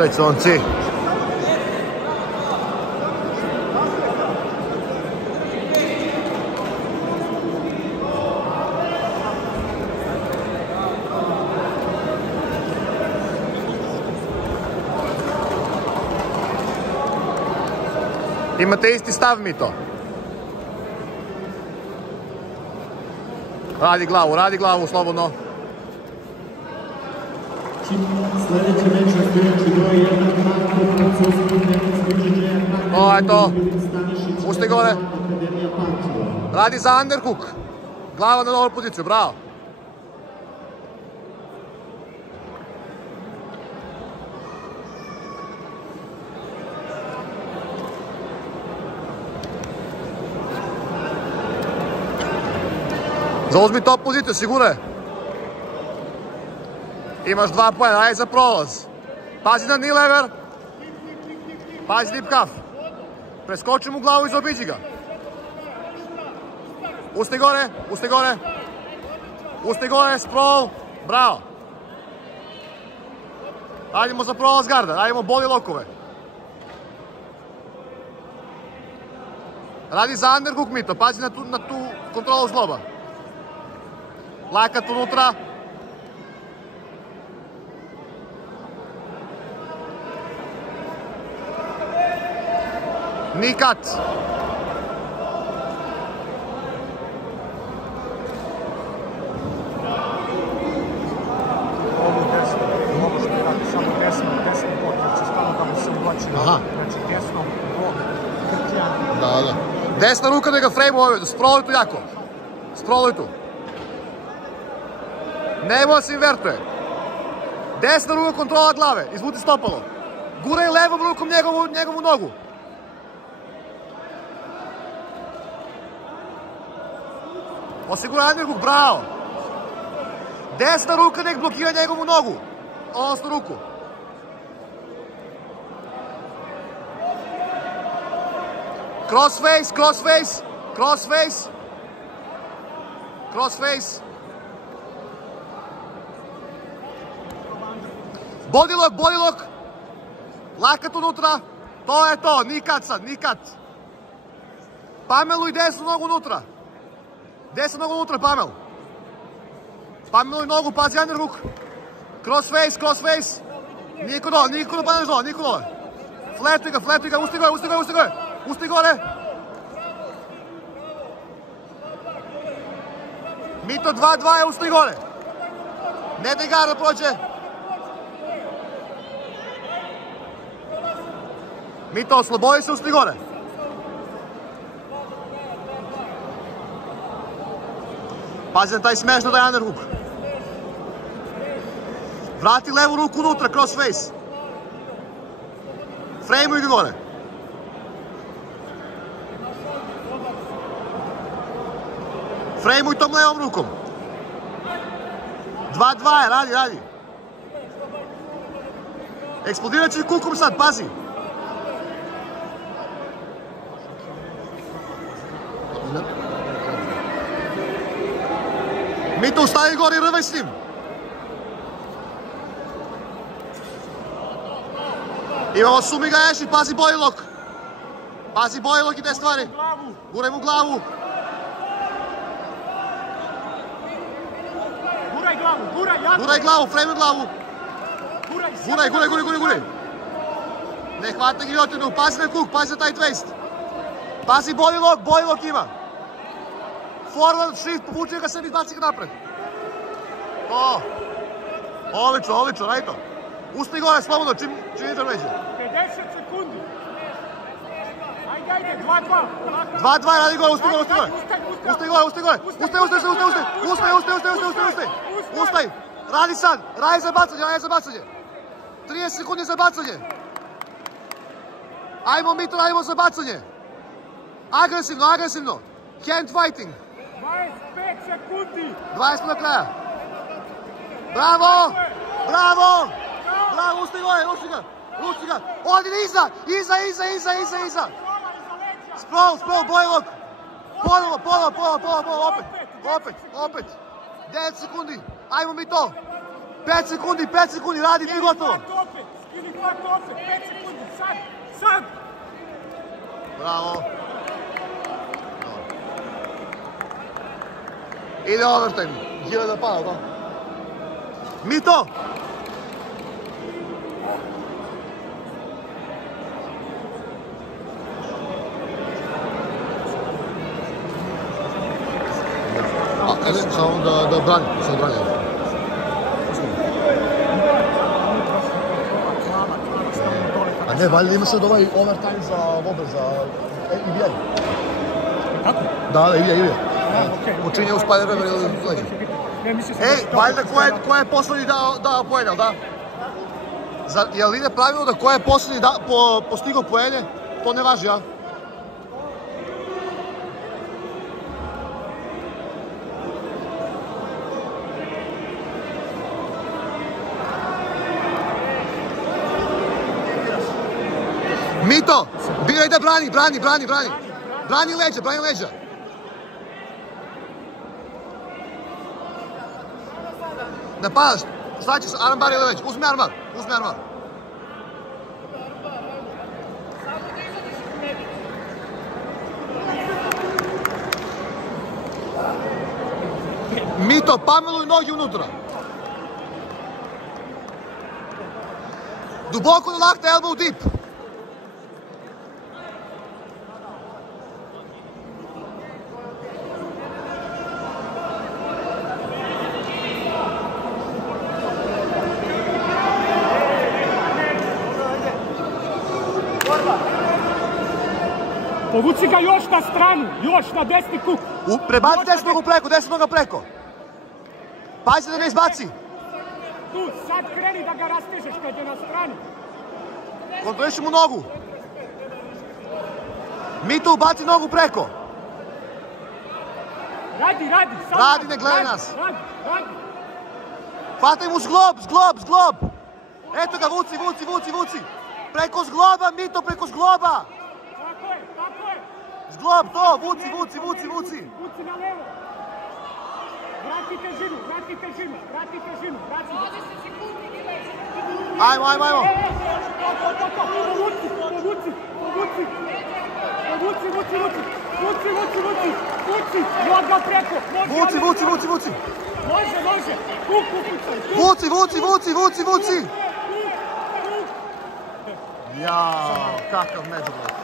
Srećonci. Imate isti stav, Mito. Radi glavu, slobodno. Sljedeći meč razbijači broj 1 To je to. Pusti gore. Radi za underhook. Glava na dobru poziciju, bravo. Zauzmi top poziciju, sigurno je. Imaš 2 poena, ajde za prolaz. Pazi na knee lever. Pazi deep cuff. Preskoči mu glavu i zaobiđi ga. Usti gore. Usti gore, sprawl. Bravo. Radimo za prolaz garda, radimo body lokove. Radi za underhook, Mito, pazi na tu kontrolu zloba. Lakat unutra. Knee cut. Ovu desno, mogu špirati samo desni bok, znači stano da mu se uvlači, znači desno bok, krklja. Da. Desna ruka da ga frame-u ovdje, sproluj tu jako. Sproluj tu. Nemoj da se invertuje. Desna ruka kontrola glave, izvuci stopalo. Guraj levom rukom njegovu nogu. Osiguraj underhook, bravo. Desna ruka nek blokira njegovu nogu, odnosno ruku. Crossface. Body lock. Lakat unutra. To je to, nikad sad. Pameluj desnu nogu unutra. Desna nogu unutra, Pamel. Pameluj nogu, pazi underhook. Crossface. Niko dole, padneš dole, niko dole. Fletuj ga, usti gore. Mito 2-2 je, usti gore. Ne daj gar da prođe. Mito, oslobodi se, usti gore. Pazi na taj smash, na taj underhook. Vrati levu ruku unutra, crossface. Frame-uj ga gore. Frame-uj tom levom rukom. 2-2 je, radi. Eksplodirat će kukom sad, pazi. Mito, ustavi gore i rvaj s njim. Imamo Sumi Gaješi, pazi body lock i te stvari. Guraj mu glavu. Guraj glavu, frame glavu. Guraj. Ne hvata giljotinu, pazi na kuk, pazi na tight waist. Pazi body lock ima. Forward shift, povuči ga sebi, izbaci ga napred. To. Odlično, radi to. Usti gore, slobodno, čim idem veđe. 50 sekundi. Ajde, 2-2. 2-2, radi gore, usti gore. Ustaj. Radi za bacanje. 30 sekundi za bacanje. Ajmo, Mito, radimo za bacanje. Agresivno. Hand fighting. 25 sekundi. 20 do kraja. Bravo, usti ga. Ovdje iza. Sprawl, body lock. Ponovo, opet. 10 sekundi. Ajmo mi to. 5 sekundi, radi, ti gotovo. Ili hvata opet, 5 sekundi, sad, sad! Bravo. Ide overtime. 1000 pada, da? Mito! Samo da brani, se odbranja. A ne, valjda ima sad ovaj overtime za Vober, za EBA. Kako? Da, EBA. Počinje u Spider-River ili Legend. Ej, valjda ko je poslednji dao poene, da? Je li ide pravilo da ko je poslednji postigao poene, to ne važi, ja? Mito, biraj da brani. Brani leđa. Napadaš, šta ćeš, armbar ili već? Uzmi armar. Mito, pameluj nogi unutra. Duboko do lakta, elbow deep. Povuci ga još na stranu, još na desni kuk. Prebaci desnu nogu preko. Pazi da ne izbaci. Tu, sad kreni da ga rastežeš kad je na stranu. Kontroliši mu nogu. Mito, ubaci nogu preko. Radi. Radi, ne gledaj nas. Radi. Hvataj mu zglob. Eto ga, vuci. Preko zgloba, Mito, preko zgloba. Tako je. Zglob, to, vuci. Vuci na levo. Vrati težinu. Ajmo. Vuci. Vod ga preko. Vuci. Može. Vuci. Jao, kakav međugled.